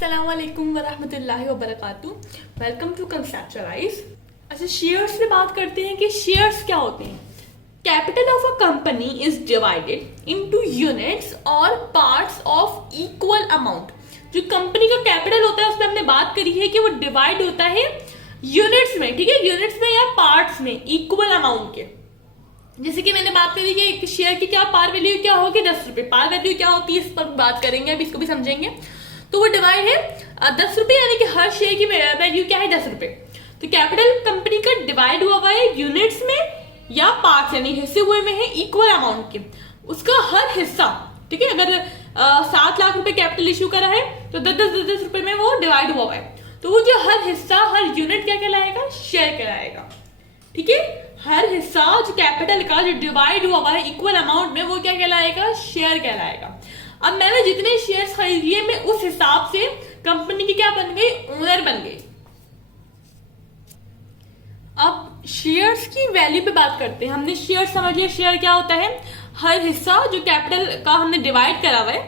अस्सलाम वालेकुम वरहमतुल्लाहि वबरकातुहू। Welcome to conceptualize. अच्छा, शेयर्स पे बात करते हैं कि शेयर्स क्या होते हैं। Capital of a company is divided into units और पार्ट्स ऑफ इक्वल अमाउंट। जो कंपनी का कैपिटल होता है उसमें हमने बात करी है कि वो डिवाइड होता है यूनिट्स में, ठीक है, यूनिट्स में या पार्ट्स में इक्वल अमाउंट के। जैसे कि मैंने बात करी कि एक शेयर की क्या पार वैल्यू क्या होगी, 10 रुपए। पार वैल्यू क्या होती है इस पर बात करेंगे, अभी इसको भी समझेंगे। तो वो डिवाइड है 10 रुपए, यानी कि हर शेयर की वैल्यू क्या है 10 रुपए। तो कैपिटल कंपनी का डिवाइड हुआ है यूनिट्स में या पार्ट्स यानी हिस्से हुए में है इक्वल अमाउंट के। उसका हर हिस्सा, ठीक है, अगर 7 लाख रुपए कैपिटल इश्यू करा है तो 10 रुपए में वो डिवाइड हुआ है। तो वो जो हर हिस्सा, हर यूनिट क्या कहलाएगा, शेयर कहलाएगा। ठीक है, हर हिस्सा जो कैपिटल का जो डिवाइड हुआ है इक्वल अमाउंट में वो क्या कहलाएगा, शेयर कहलाएगा। अब मैंने जितने शेयर्स खरीदिए मैं उस हिसाब से कंपनी की क्या बन गई, ओनर बन गई। अब शेयर्स की वैल्यू पे बात करते हैं। हमने शेयर समझ लिया, शेयर क्या होता है, हर हिस्सा जो कैपिटल का हमने डिवाइड करा हुआ है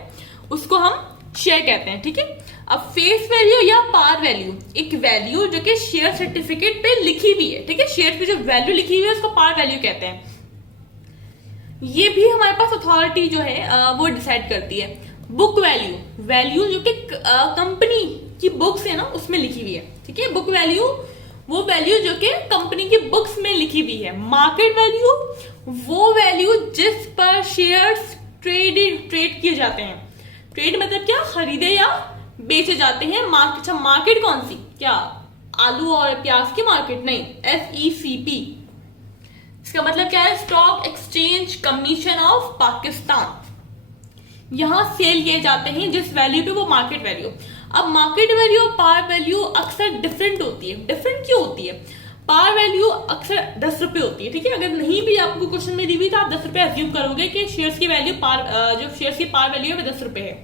उसको हम शेयर कहते हैं। ठीक है, अब फेस वैल्यू या पार वैल्यू, एक वैल्यू जो कि शेयर सर्टिफिकेट पे लिखी हुई है। ठीक है, शेयर की जो वैल्यू लिखी हुई है उसको पार वैल्यू कहते हैं। ये भी हमारे पास अथॉरिटी जो है वो डिसाइड करती है। बुक वैल्यू, वैल्यू जो कि कंपनी की बुक्स है ना उसमें लिखी हुई है। ठीक है, बुक वैल्यू वो वैल्यू जो कि कंपनी की बुक्स में लिखी हुई है। मार्केट वैल्यू वो वैल्यू जिस पर शेयर्स ट्रेड किए जाते हैं। ट्रेड मतलब क्या, खरीदे या बेचे जाते हैं। अच्छा, मार्केट कौन सी, क्या आलू और प्याज की मार्केट, नहीं, SECP। इसका मतलब क्या है, stock exchange commission of Pakistan. यहां सेल किए जाते हैं जिस वैल्यू पे, वो मार्केट वैल्यू। अब मार्केट वैल्यू और पार वैल्यू अक्सर डिफरेंट होती है। डिफरेंट क्यों होती है, पार वैल्यू अक्सर 10 रुपए होती है। ठीक है, अगर नहीं भी आपको क्वेश्चन में दी हुई तो आप 10 रुपए अज्यूम करोगे कि शेयर्स की वैल्यू जो शेयर्स की पार वैल्यू है वो 10 रुपए है।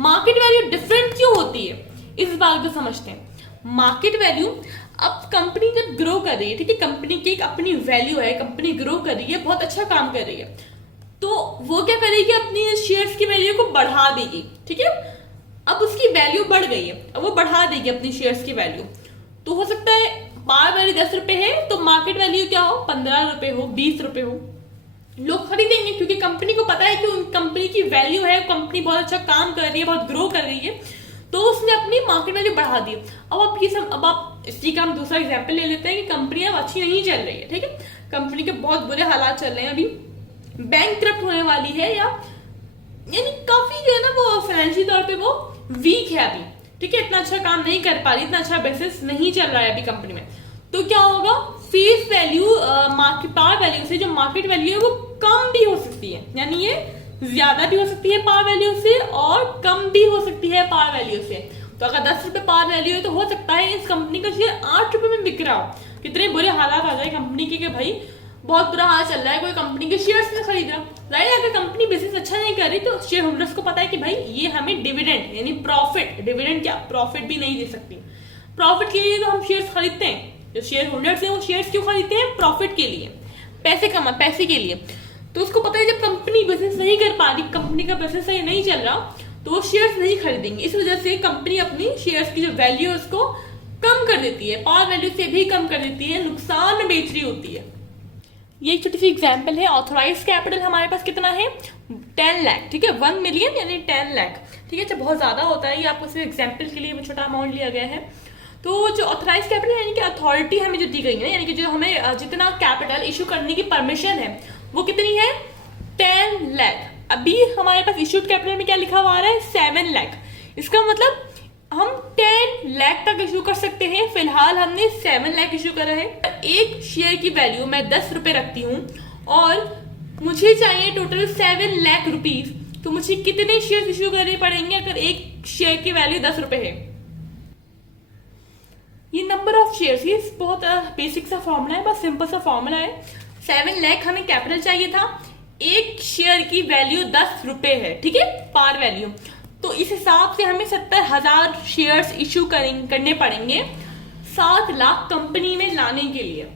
मार्केट वैल्यू डिफरेंट क्यों होती है, इस बात को समझते हैं। मार्केट वैल्यू, अब कंपनी जब ग्रो कर रही है, ठीक है, कंपनी की एक अपनी वैल्यू है, कंपनी ग्रो कर रही है, बहुत अच्छा काम कर रही है, तो वो क्या करेगी, अपनी शेयर्स की वैल्यू को बढ़ा देगी। ठीक है, अब उसकी वैल्यू बढ़ गई है, अब वो बढ़ा देगी अपनी शेयर्स की वैल्यू। तो हो सकता है पार वैल्यू 10 रुपए है तो मार्केट वैल्यू क्या हो, 15 रुपए हो, 20 रुपए हो। लोग खरीदेंगे क्योंकि कंपनी को पता है कि उन कंपनी की वैल्यू है, कंपनी बहुत अच्छा काम कर रही है, बहुत ग्रो कर रही है, तो उसने अपनी मार्केट वैल्यू बढ़ा दी। अब आप इसी का हम दूसरा एग्जांपल ले लेते हैं कि कंपनी अब अच्छी नहीं चल रही है। ठीक है, कंपनी के बहुत बुरे हालात चल रहे हैं, अभी बैंकक्रप्ट होने वाली है, या यानी काफी जो है ना वो फाइनेंशियल तौर पे वो वीक है अभी। ठीक है, इतना अच्छा काम नहीं कर पा रही, इतना अच्छा बिजनेस नहीं चल रहा है अभी कंपनी में। तो क्या होगा, face value market par value से जो मार्केट वैल्यू है वो कम भी हो सकती है, यानी ये ज्यादा भी हो सकती है पार वैल्यू से और कम भी हो सकती है पार वैल्यू से। तो अगर 10 रुपए पार वैल्यू है तो हो सकता है इस कंपनी का शेयर 8 रुपए में बिक रहा हो। कितने बुरे हालात आ जाए कंपनी के कि भाई बहुत बुरा हाल चल रहा है, कोई कंपनी के शेयर्स नहीं खरीद रहा। राइट, अगर कंपनी बिजनेस अच्छा नहीं कर रही तो शेयर होल्डर्स को पता है कि भाई ये हमें डिविडेंड यानी प्रॉफिट, डिविडेंड क्या, प्रॉफिट भी नहीं दे सकती। प्रॉफिट के लिए तो हम शेयर्स खरीदते हैं। जो शेयर होल्डर्स हैं वो शेयर्स क्यों खरीदते हैं, प्रॉफिट के लिए, पैसे के लिए। तो उसको पता है जब कंपनी बिजनेस नहीं कर पा रही, कंपनी का बिजनेस सही नहीं चल रहा, तो वो शेयर्स नहीं खरीदेंगे। इस वजह से कंपनी अपनी शेयर्स की जो वैल्यू है उसको कम कर देती है, पार वैल्यू से भी कम कर देती है, नुकसान में बेच रही होती है। ये एक छोटी सी एग्जांपल है। ऑथोराइज कैपिटल हमारे पास कितना है, 10 लाख। ठीक है, 1 मिलियन यानी 10 लाख। ठीक है, जब बहुत ज्यादा होता है, ये आपको सिर्फ एग्जांपल के लिए छोटा अमाउंट लिया गया है। तो जो ऑथराइज कैपिटल यानी कि अथॉरिटी हमें जो दी गई है, यानी कि जो हमें जितना कैपिटल इश्यू करने की परमिशन है वो कितनी है, 10 लाख। अभी हमारे पास इश्यूड कैपिटल में क्या लिखा हुआ है, 7 लाख। इसका मतलब हम 10 लाख तक इश्यू कर सकते हैं। फिलहाल हमने 7 लाख इश्यू करा है। एक शेयर की वैल्यू मैं 10 रुपए रखती हूँ और मुझे चाहिए टोटल 7 लाख रुपीज, तो मुझे कितने शेयर इश्यू करने पड़ेंगे अगर एक शेयर की वैल्यू 10 रुपए है। ये नंबर ऑफ शेयर्स, ये बहुत बेसिक सा फॉर्मूला है, बस सिंपल सा फॉर्मूला है। 7 लाख हमें कैपिटल चाहिए था, एक शेयर की वैल्यू 10 रुपए है। ठीक है, पार वैल्यू। तो इस हिसाब से हमें 70,000 शेयर्स इश्यू करने पड़ेंगे 7 लाख कंपनी में लाने के लिए।